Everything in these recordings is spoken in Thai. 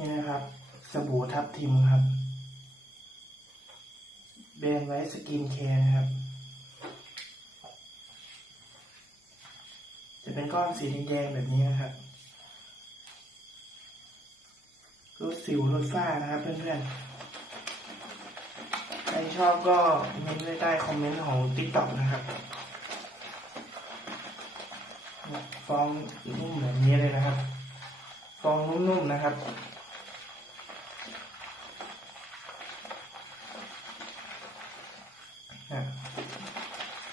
นี่นะครับสบู่ทับทิมครับแบรนด์ไว้สกินแคร์ครับ จะเป็นก้อนสีแดงแบบนี้นะครับลดสิวลดฝ้านะครับเพื่อนๆ ใครชอบก็เมนไว้ใต้คอมเมนต์ของ TikTok นะครับฟองนุ่มแบบนี้เลยนะครับฟองนุ่มๆนะครับ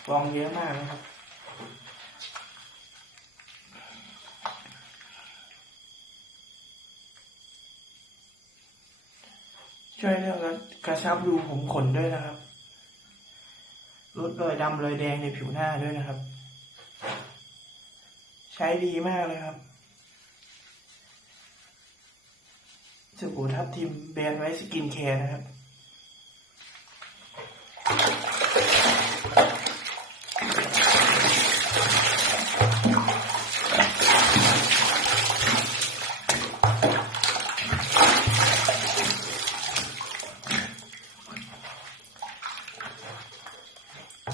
ฟองเยอะมากนะครับ ช่วยเรื่องกระชับรูผมขนด้วยนะครับลดรอยดำรอยแดงในผิวหน้าด้วยนะครับ ใช้ดีมากเลยครับสบู่ทับทิมแบรนด์ไว้สกินแคร์นะครับ หา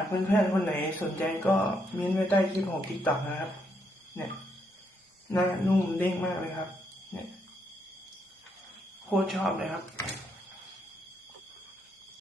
กเพื่อนๆคนไหนสนใจก็เม้นไว้ใต้คลิปของ TikTok นะครับ เนี่ยหน้านุ่มเด้งมากเลยครับ เนี่ยโคตรชอบเลยครับ